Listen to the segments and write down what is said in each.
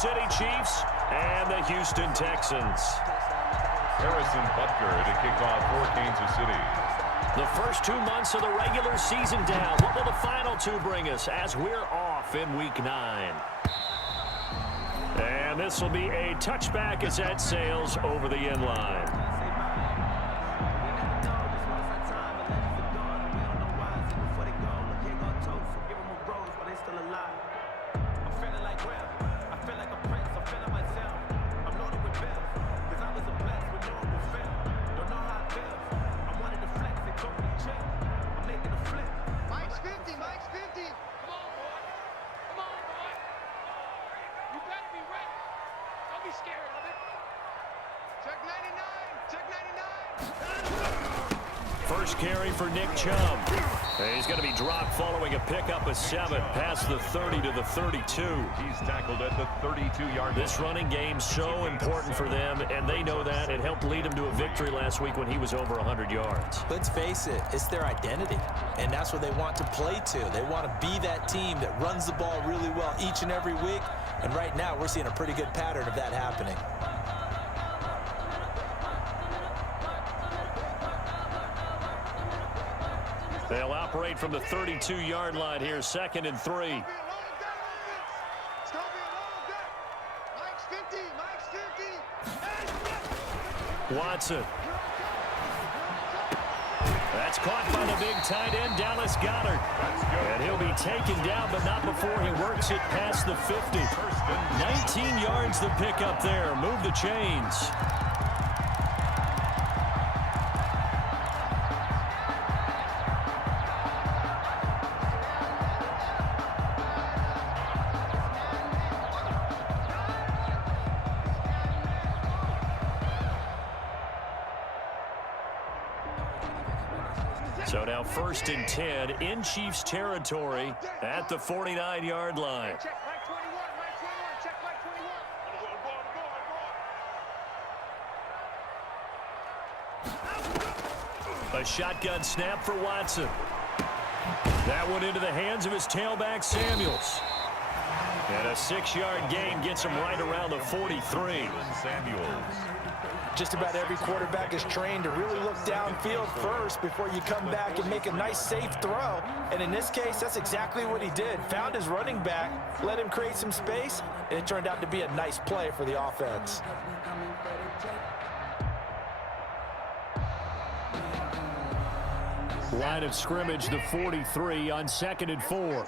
City Chiefs and the Houston Texans. Harrison Butker to kick off for Kansas City. The first 2 months of the regular season down. What will the final two bring us as we're off in Week 9? And this will be a touchback as that sails over the end line. First carry for Nick Chubb. And he's going to be dropped following a pickup of 7 past the 30 to the 32. He's tackled at the 32-yard line. This running game's so important for them, and they know that. It helped lead them to a victory last week when he was over 100 yards. Let's face it, it's their identity, and that's what they want to play to. They want to be that team that runs the ball really well each and every week, and right now we're seeing a pretty good pattern of that happening. They'll operate from the 32-yard line here, 2nd and 3. Watson. That's caught by the big tight end, Dallas Goedert. And he'll be taken down, but not before he works it past the 50. 19 yards the pickup there. Move the chains. So now 1st and 10 in Chiefs territory at the 49-yard line. A shotgun snap for Watson. That one into the hands of his tailback, Samuels. And a 6-yard gain gets him right around the 43. Samuels. Just about every quarterback is trained to really look downfield first before you come back and make a nice, safe throw. And in this case, that's exactly what he did. Found his running back, let him create some space, and it turned out to be a nice play for the offense. Line of scrimmage, the 43 on 2nd and 4.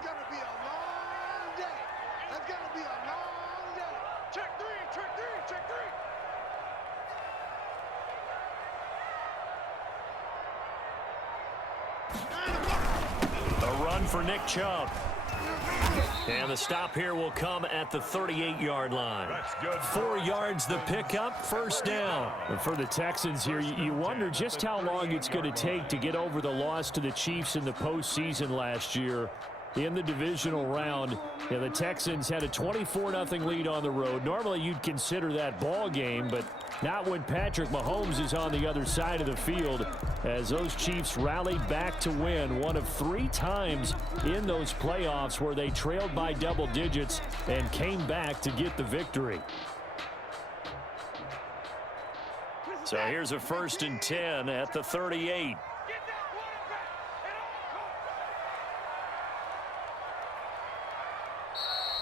For Nick Chubb. And the stop here will come at the 38-yard line. 4 yards the pickup, 1st down. And for the Texans here, you wonder just how long it's going to take to get over the loss to the Chiefs in the postseason last year. In the divisional round, the Texans had a 24-0 lead on the road. Normally, you'd consider that ball game, but not when Patrick Mahomes is on the other side of the field, as those Chiefs rallied back to win one of 3 times in those playoffs where they trailed by double digits and came back to get the victory. So here's a 1st and 10 at the 38.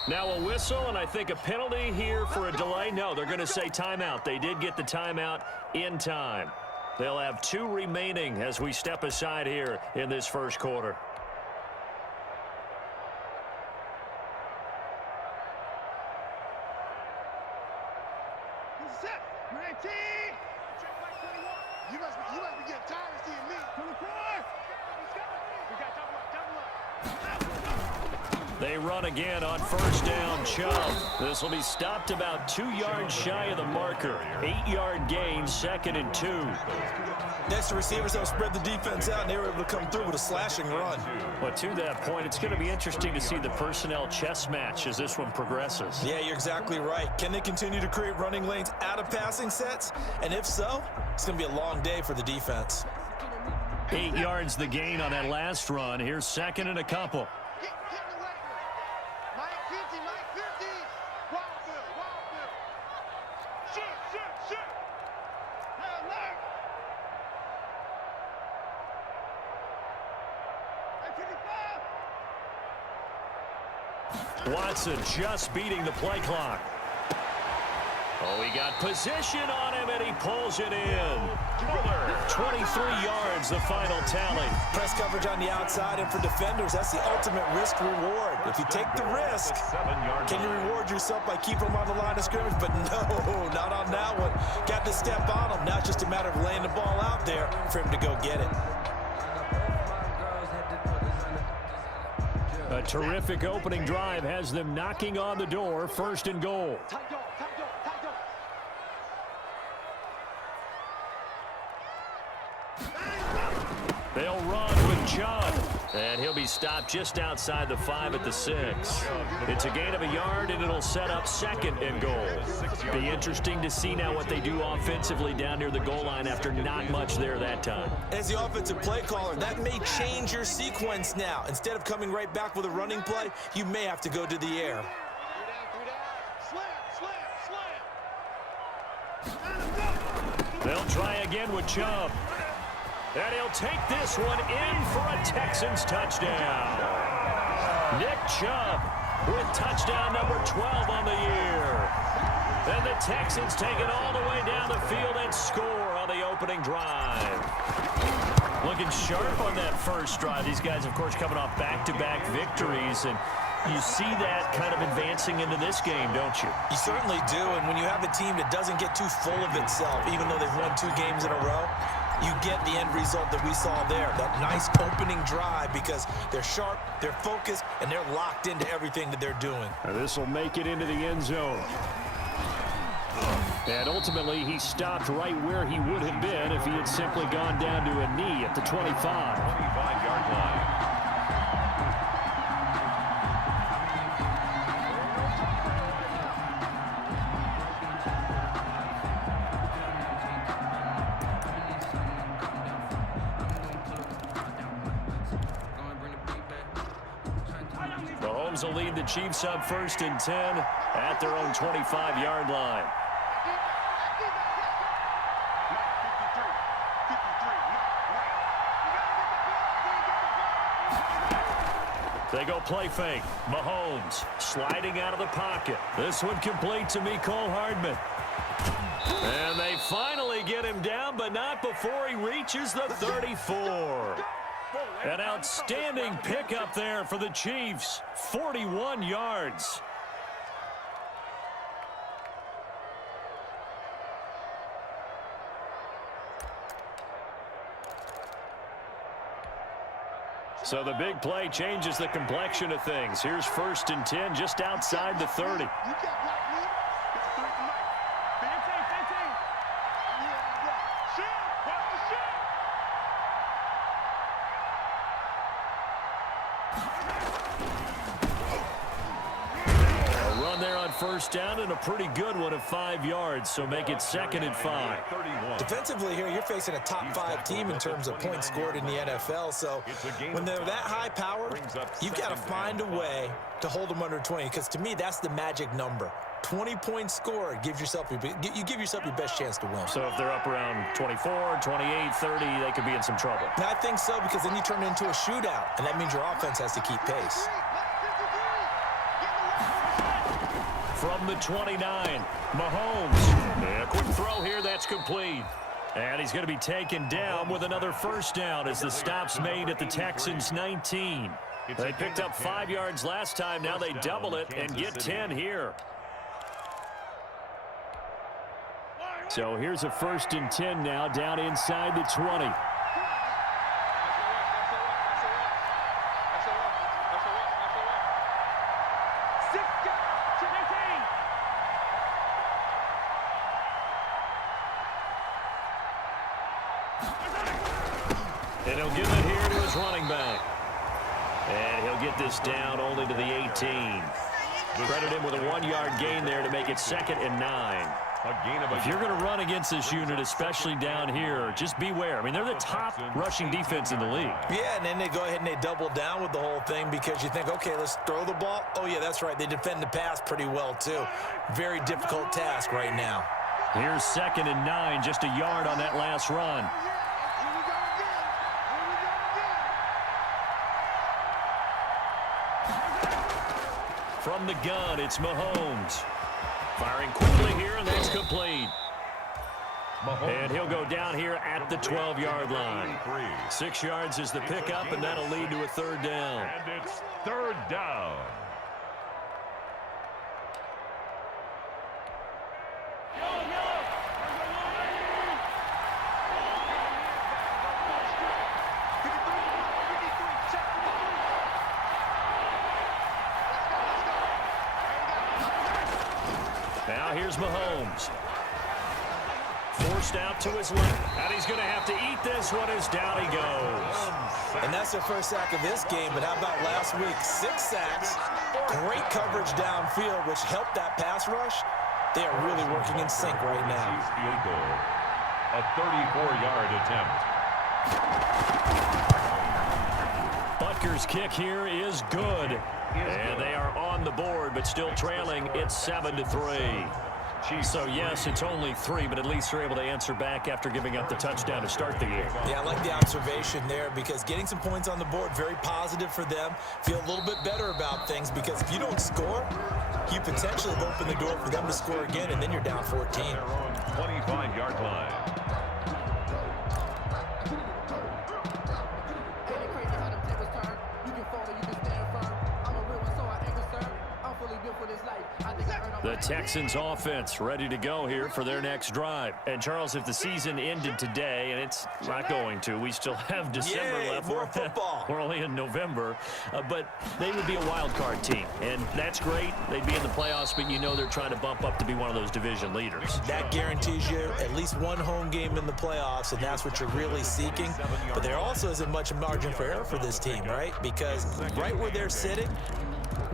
Now a whistle, and I think a penalty here for a delay. No, they're going to say timeout. They did get the timeout in time. They'll have 2 remaining as we step aside here in this first quarter. You must be getting tired of seeing me. 24. They run again on 1st down. Chubb. This will be stopped about 2 yards shy of the marker. 8-yard gain, 2nd and 2. Next, the receivers have spread the defense out, and they were able to come through with a slashing run. But to that point, it's going to be interesting to see the personnel chess match as this one progresses. Yeah, you're exactly right. Can they continue to create running lanes out of passing sets? And if so, it's going to be a long day for the defense. 8 yards the gain on that last run. Here's 2nd and a couple. Watson just beating the play clock. Oh, he got position on him, and he pulls it in. 23 yards, the final tally. Press coverage on the outside, and for defenders, that's the ultimate risk-reward. If you take the risk, can you reward yourself by keeping them on the line of scrimmage? But no, not on that one. Got to step on him. Now it's just a matter of laying the ball out there for him to go get it. A terrific opening drive has them knocking on the door, 1st and goal. They'll run with Chubb, and he'll be stopped just outside the 5 at the 6. It's a gain of a yard, and it'll set up 2nd and goal. Be interesting to see now what they do offensively down near the goal line after not much there that time. As the offensive play caller, that may change your sequence now. Instead of coming right back with a running play, you may have to go to the air. They'll try again with Chubb. And he'll take this one in for a Texans touchdown. Nick Chubb with touchdown number 12 on the year. And the Texans take it all the way down the field and score on the opening drive. Looking sharp on that first drive. These guys, of course, coming off back-to-back victories. And you see that kind of advancing into this game, don't you? You certainly do. And when you have a team that doesn't get too full of itself, even though they've won 2 games in a row, you get the end result that we saw there, that nice opening drive, because they're sharp, they're focused, and they're locked into everything that they're doing. This will make it into the end zone. And ultimately, he stopped right where he would have been if he had simply gone down to a knee at the 25. 25-yard line. Mahomes will lead the Chiefs up 1st and 10 at their own 25-yard line. They go play fake. Mahomes sliding out of the pocket. This one complete to Mecole Hardman. And they finally get him down, but not before he reaches the 34. An outstanding pickup there for the Chiefs. 41 yards. So the big play changes the complexion of things. Here's 1st and 10 just outside the 30. A run there on 1st down, and a pretty good one of 5 yards, so make it 2nd and 5. Defensively here, you're facing a top 5 team in terms of points scored in the NFL, so when they're that high powered, you've got to find a way to hold them under 20, because to me, that's the magic number. 20 points scored, you give yourself your best chance to win. So if they're up around 24, 28, 30, they could be in some trouble. And I think so, because then you turn it into a shootout, and that means your offense has to keep pace. From the 29, Mahomes. A quick throw here, that's complete. And he's going to be taken down with another 1st down as the stop's made at the Texans' 19. They picked up 5 yards last time. Now they double it and get 10 here. So here's a 1st and 10 now down inside the 20. And he'll give it here to his running back. And he'll get this down only to the 18. Credit him with a 1-yard gain there to make it 2nd and 9. If you're going to run against this unit, especially down here, just beware. I mean, they're the top rushing defense in the league. Yeah, and then they go ahead and they double down with the whole thing because you think, okay, let's throw the ball. Oh, yeah, that's right. They defend the pass pretty well, too. Very difficult task right now. Here's 2nd and 9, just a yard on that last run. From the gun, it's Mahomes. Firing quickly here, and that's complete. And he'll go down here at the 12-yard line. 6 yards is the pickup, and that'll lead to a 3rd down. And it's 3rd down. Now here's Mahomes. Forced out to his left. And he's going to have to eat this one as down he goes. And that's their first sack of this game, but how about last week? 6 sacks, great coverage downfield, which helped that pass rush. They are really working in sync right now. Field goal. A 34-yard attempt. Butker's kick here is good. And they are on the board, but still trailing. It's 7-3. So, yes, it's only 3, but at least they're able to answer back after giving up the touchdown to start the game. Yeah, I like the observation there because getting some points on the board, very positive for them. Feel a little bit better about things because if you don't score, you potentially have opened the door for them to score again, and then you're down 14. 25-yard line. The Texans offense ready to go here for their next drive. And, Charles, if the season ended today, and it's not going to, we still have December left. More football. We're only in November. But they would be a wild card team. And that's great. They'd be in the playoffs, but you know they're trying to bump up to be one of those division leaders. That guarantees you at least one home game in the playoffs, and that's what you're really seeking. But there also isn't much margin for error for this team, right? Because right where they're sitting,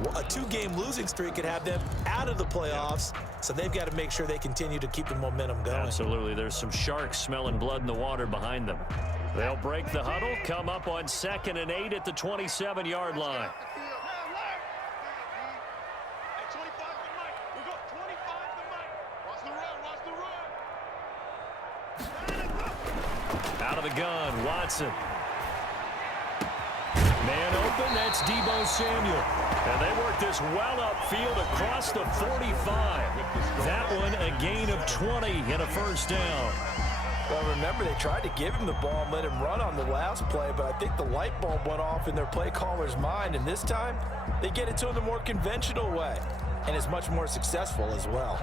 a 2-game losing streak could have them out of the playoffs, so they've got to make sure they continue to keep the momentum going. Absolutely. There's some sharks smelling blood in the water behind them. They'll break the huddle, come up on 2nd and 8 at the 27-yard line. Out of the gun, Watson. Man open, that's Deebo Samuel. And they work this well upfield across the 45. That one a gain of 20 and a 1st down. Well, remember, they tried to give him the ball and let him run on the last play, but I think the light bulb went off in their play caller's mind, and this time they get it to him the more conventional way, and it's much more successful as well.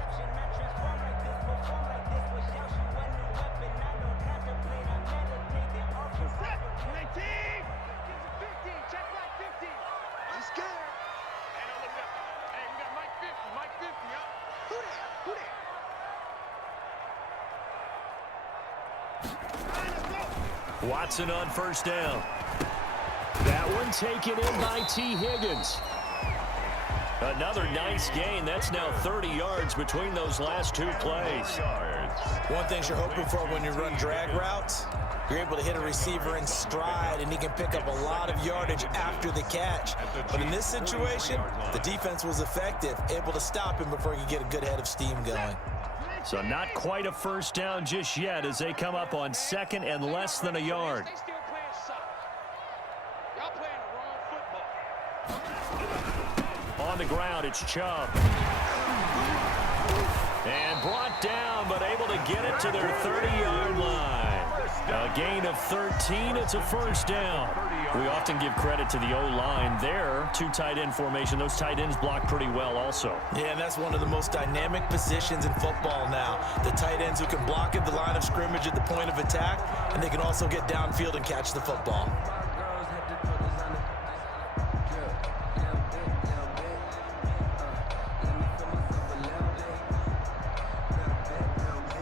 Watson on 1st down. That one taken in by T. Higgins. Another nice gain. That's now 30 yards between those last 2 plays. One thing you're hoping for when you run drag routes, you're able to hit a receiver in stride, and he can pick up a lot of yardage after the catch. But in this situation, the defense was effective, able to stop him before he could get a good head of steam going. So not quite a 1st down just yet as they come up on 2nd and less than a yard. On the ground, it's Chubb. And brought down, but able to get it to their 30-yard line. A gain of 13. It's a 1st down. We often give credit to the O-line there. 2 tight end formation. Those tight ends block pretty well also. Yeah, and that's one of the most dynamic positions in football now. The tight ends who can block at the line of scrimmage at the point of attack, and they can also get downfield and catch the football.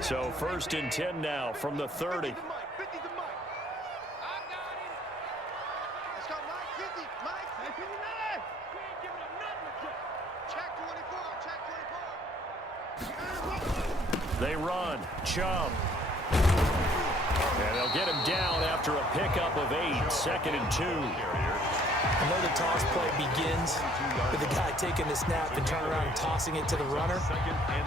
So 1st and 10 now from the 30. They run. Chubb. And they'll get him down after a pickup of 8. 2nd and 2. I know the toss play begins with the guy taking the snap and turning around and tossing it to the runner,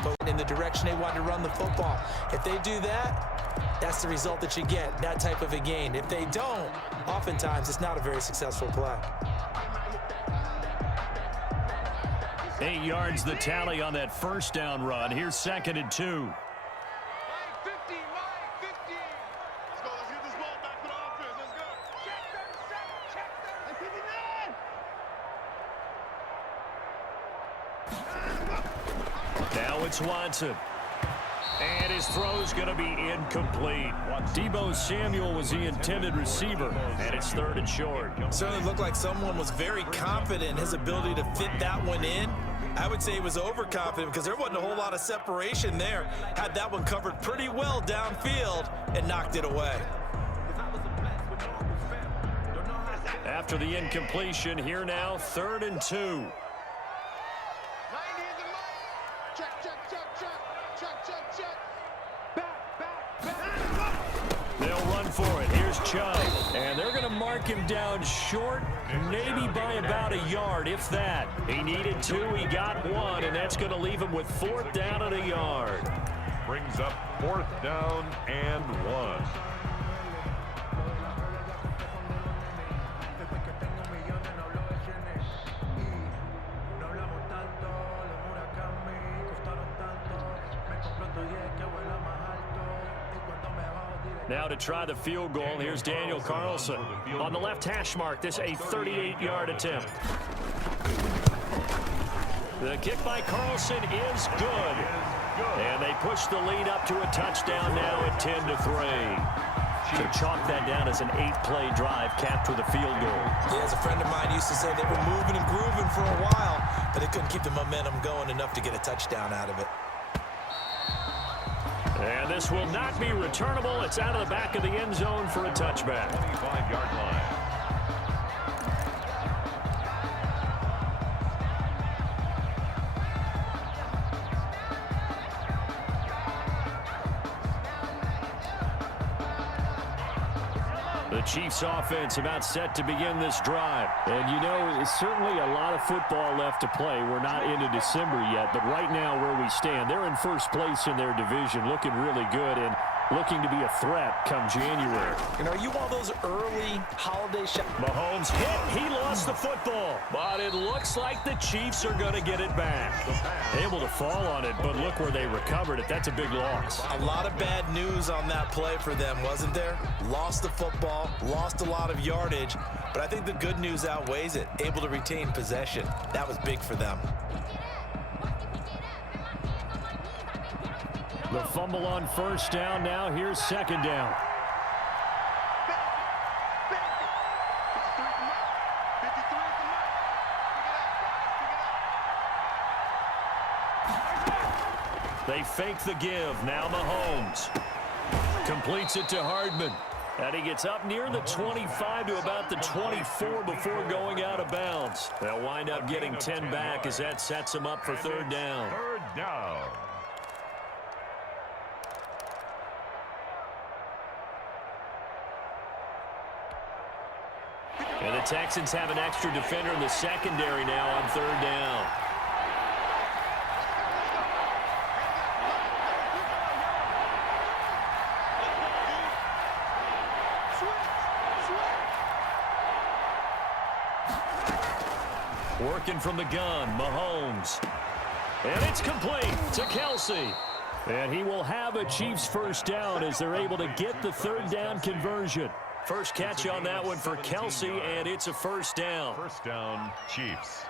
but in the direction they want to run the football. If they do that, that's the result that you get, that type of a gain. If they don't, oftentimes it's not a very successful play. 8 yards the tally on that first down run. Here's 2nd and 2. Now it's Watson. And his throw's going to be incomplete. Deebo Samuel was the intended receiver, and it's 3rd and short. Certainly looked like someone was very confident in his ability to fit that one in. I would say he was overconfident because there wasn't a whole lot of separation there. Had that one covered pretty well downfield and knocked it away. After the incompletion, here now, 3rd and 2. They'll run for it. Here's Chubb. And they're going to mark him down short, maybe by about a yard, if that. He needed 2, he got 1, and that's going to leave him with 4th down and a yard. Brings up 4th down and 1. Now to try the field goal, here's Daniel Carlson. On the left hash mark, this a 38-yard attempt. The kick by Carlson is good. And they push the lead up to a touchdown now at 10-3. So chalk that down as an 8-play drive capped with a field goal. Yeah, as a friend of mine used to say, they were moving and grooving for a while, but they couldn't keep the momentum going enough to get a touchdown out of it. And this will not be returnable. It's out of the back of the end zone for a touchback. 25-yard line. The Chiefs offense about set to begin this drive. And you know, it's certainly a lot of football left to play. We're not into December yet, but right now where we stand, they're in first place in their division, looking really good and looking to be a threat come January. You know, you want those early holiday shots. Mahomes hit. He lost the football. But it looks like the Chiefs are going to get it back. Able to fall on it, but look where they recovered it. That's a big loss. A lot of bad news on that play for them, wasn't there? Lost the football, lost a lot of yardage, but I think the good news outweighs it. Able to retain possession. That was big for them. The fumble on first down. Now here's 2nd down. They fake the give. Now Mahomes completes it to Hardman. And he gets up near the 25 to about the 24 before going out of bounds. They'll wind up getting 10 back as that sets them up for 3rd down. 3rd down. And the Texans have an extra defender in the secondary now on 3rd down. Working from the gun, Mahomes. And it's complete to Kelsey. And he will have a Chiefs first down as they're able to get the 3rd down conversion. First catch on that one for Kelsey, and it's a first down. First down, Chiefs.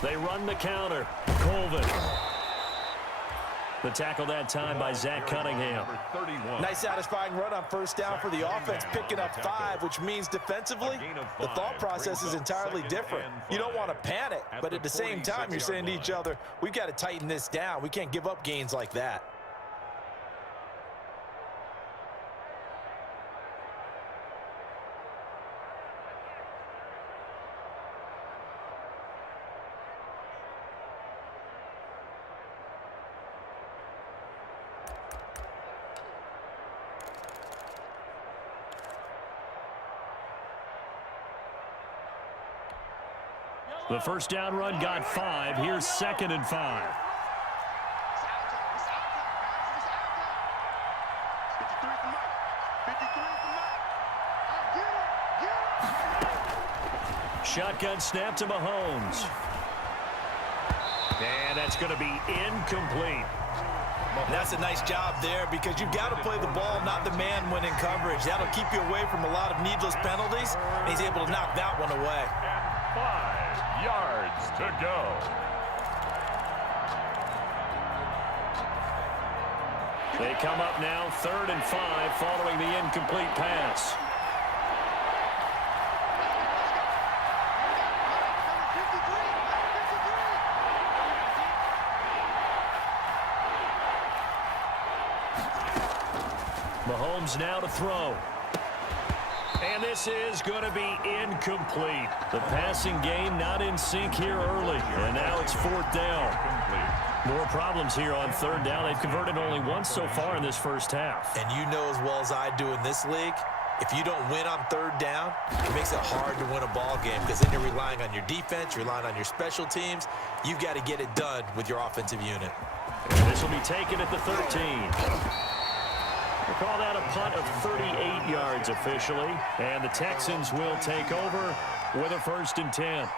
They run the counter. Colvin. The tackle that time by Zach Cunningham. Number 31. Nice satisfying run on first down for the offense, picking up 5, which means defensively, the thought process is entirely different. You don't want to panic, but at the same time, you're saying to each other, we've got to tighten this down. We can't give up gains like that. The first down run got 5. Here's 2nd and 5. It's out time. It's out time, guys. It's out time. 53 for Mike. 53 for Mike. Get it. Shotgun snap to Mahomes. And that's going to be incomplete. That's a nice job there because you've got to play the ball, not the man when in coverage. That'll keep you away from a lot of needless penalties, and he's able to knock that one away. 5 yards to go. They come up now 3rd and 5 following the incomplete pass. Mahomes now to throw. And this is going to be incomplete. The passing game not in sync here early. And now it's 4th down. More problems here on 3rd down. They've converted only once so far in this first half. And you know as well as I do in this league, if you don't win on 3rd down, it makes it hard to win a ball game because then you're relying on your defense, you're relying on your special teams. You've got to get it done with your offensive unit. And this will be taken at the 13. We'll call that a punt of 38 yards officially. And the Texans will take over with a 1st and 10.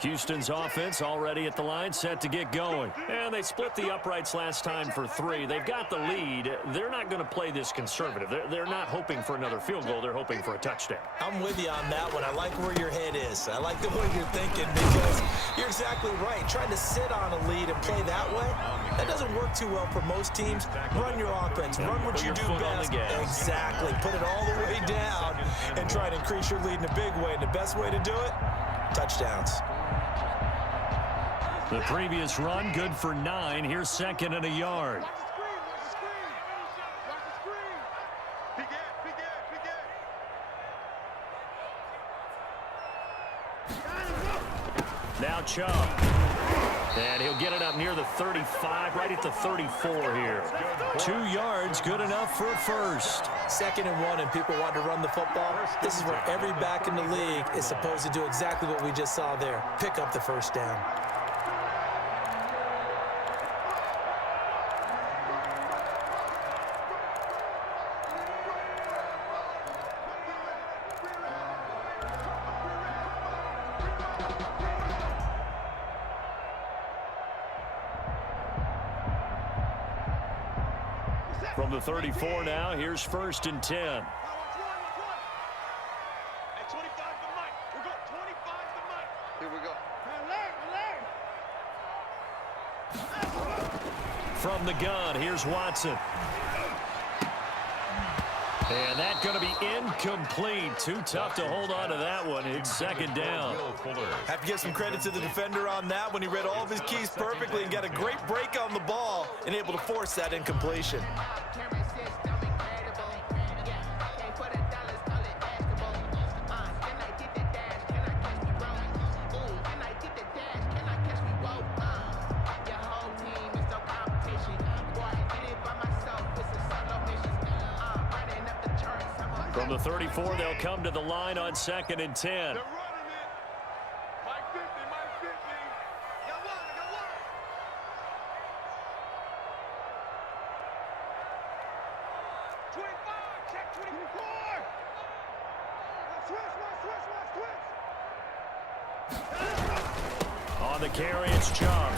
Houston's offense already at the line, set to get going. And they split the uprights last time for 3. They've got the lead. They're not going to play this conservative. They're not hoping for another field goal. They're hoping for a touchdown. I'm with you on that one. I like where your head is. I like the way you're thinking because you're exactly right. Trying to sit on a lead and play that way, that doesn't work too well for most teams. Run your offense. Run what you do best. Exactly. Put it all the way down and try to increase your lead in a big way. And the best way to do it, touchdowns. The previous run, good for 9. Here's 2nd and a yard. Watch the screen. Watch the screen. Watch the screen. Big gap. Big gap. Big gap. Now Chubb. And he'll get it up near the 35, right at the 34 here. 2 yards, good enough for a first. 2nd and 1, and people want to run the football. This is where every back in the league is supposed to do exactly what we just saw there. Pick up the first down. From the 34 now, here's 1st and 10. Hey, 25 for Mike. We're going 25 for Mike. Here we go. From the gun, here's Watson. And that's going to be incomplete. Too tough to hold on to that one. It's 2nd down. Have to give some credit to the defender on that when he read all of his keys perfectly and got a great break on the ball and able to force that incompletion. From the 34, they'll come to the line on 2nd and 10. They're running it. Mike 50, Mike 50. Got one, I got one. 25, check 24. Switch. On the carry, it's Chubb.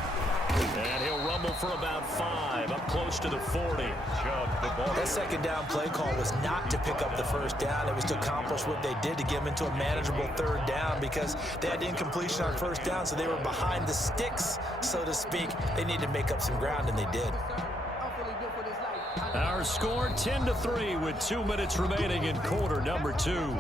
And he'll rumble for about 5, up close to the 40. Chubb, the ball. That second down play call was not to pick up the first down. It was to accomplish what they did to get them into a manageable third down because they had incompletion on first down, so they were behind the sticks, so to speak. They needed to make up some ground, and they did. Our score 10-3 with 2 minutes remaining in quarter number 2.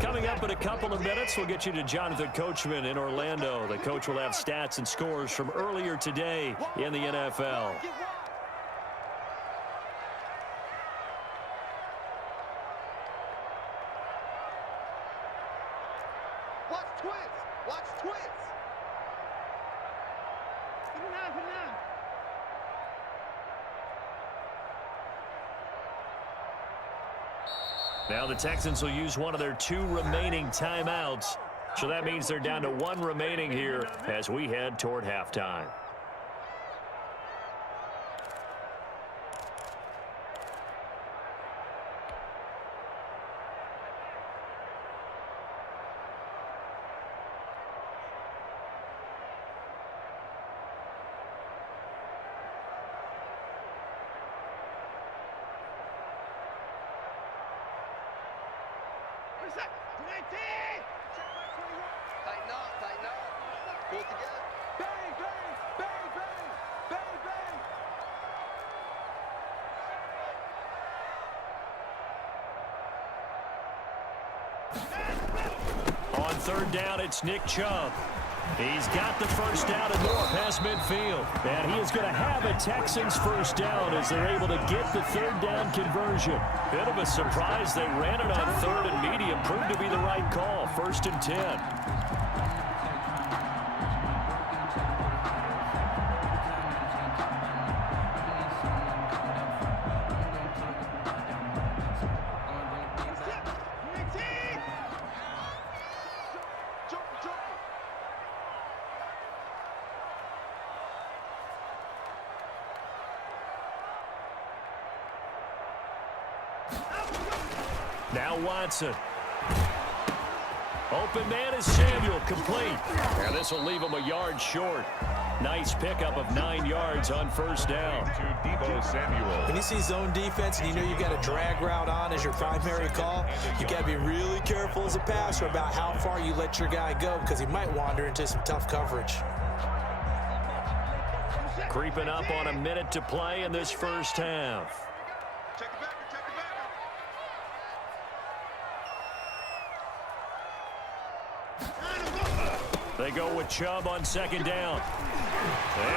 Coming up in a couple of minutes, we'll get you to Jonathan Coachman in Orlando. The coach will have stats and scores from earlier today in the NFL. Watch twins. Watch twins. Give me 9, give me 9. Now the Texans will use one of their 2 remaining timeouts. So that means they're down to 1 remaining here as we head toward halftime. Tighten up. Pull it together. Bang, bang, bang, bang, bang, bang. On third down, it's Nick Chubb. He's got the first down and more past midfield. And he is going to have a Texans first down as they're able to get the third down conversion. Bit of a surprise. They ran it on third and medium. Proved to be the right call. 1st and 10. Now Watson. Open man is Samuel, complete. And this will leave him a yard short. Nice pickup of 9 yards on first down. To Deebo Samuel. When you see zone defense and you know you've got a drag route on as your primary call, you got to be really careful as a passer about how far you let your guy go because he might wander into some tough coverage. Creeping up on a minute to play in this first half. Check it back, check it back. They go with Chubb on second down.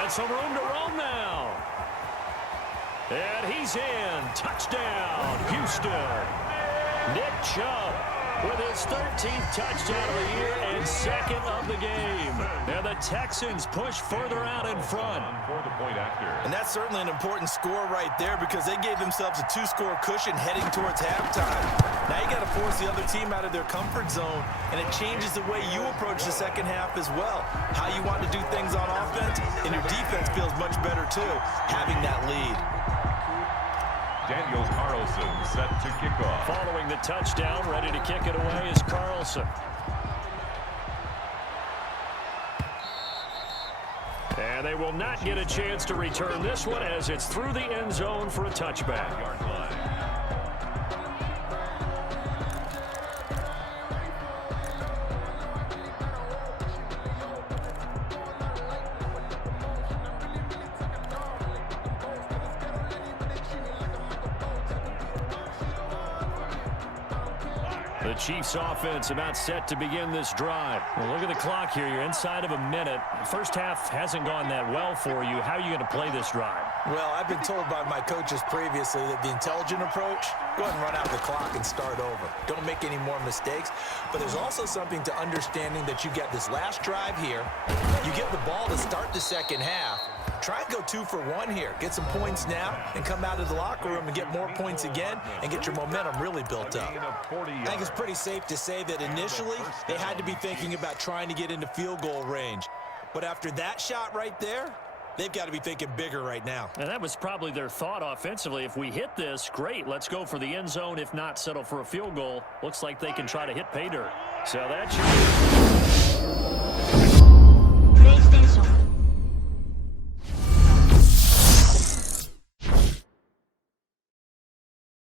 And some room to roam now. And he's in. Touchdown, Houston. Nick Chubb with his 13th touchdown of the year and 2nd of the game. And the Texans push further out in front. For the point after. And that's certainly an important score right there because they gave themselves a 2-score cushion heading towards halftime. Now you got to force the other team out of their comfort zone, and it changes the way you approach the second half as well. How you want to do things on offense, and your defense feels much better too, having that lead. Daniel Carlson set to kick off. Following the touchdown, ready to kick it away is Carlson. And they will not get a chance to return this one as it's through the end zone for a touchback. Yard line. The Chiefs offense about set to begin this drive. Well, look at the clock here. You're inside of a minute. First half hasn't gone that well for you. How are you going to play this drive? Well, I've been told by my coaches previously that the intelligent approach, go ahead and run out the clock and start over. Don't make any more mistakes. But there's also something to understanding that you get this last drive here. You get the ball to start the second half. Try and go 2 for 1 here. Get some points now and come out of the locker room and get more points again and get your momentum really built up. I think it's pretty safe to say that initially they had to be thinking about trying to get into field goal range. But after that shot right there, They've got to be thinking bigger right now. And that was probably their thought offensively. If we hit this, great. Let's go for the end zone. If not, settle for a field goal. Looks like they can try to hit pay dirt. So that's your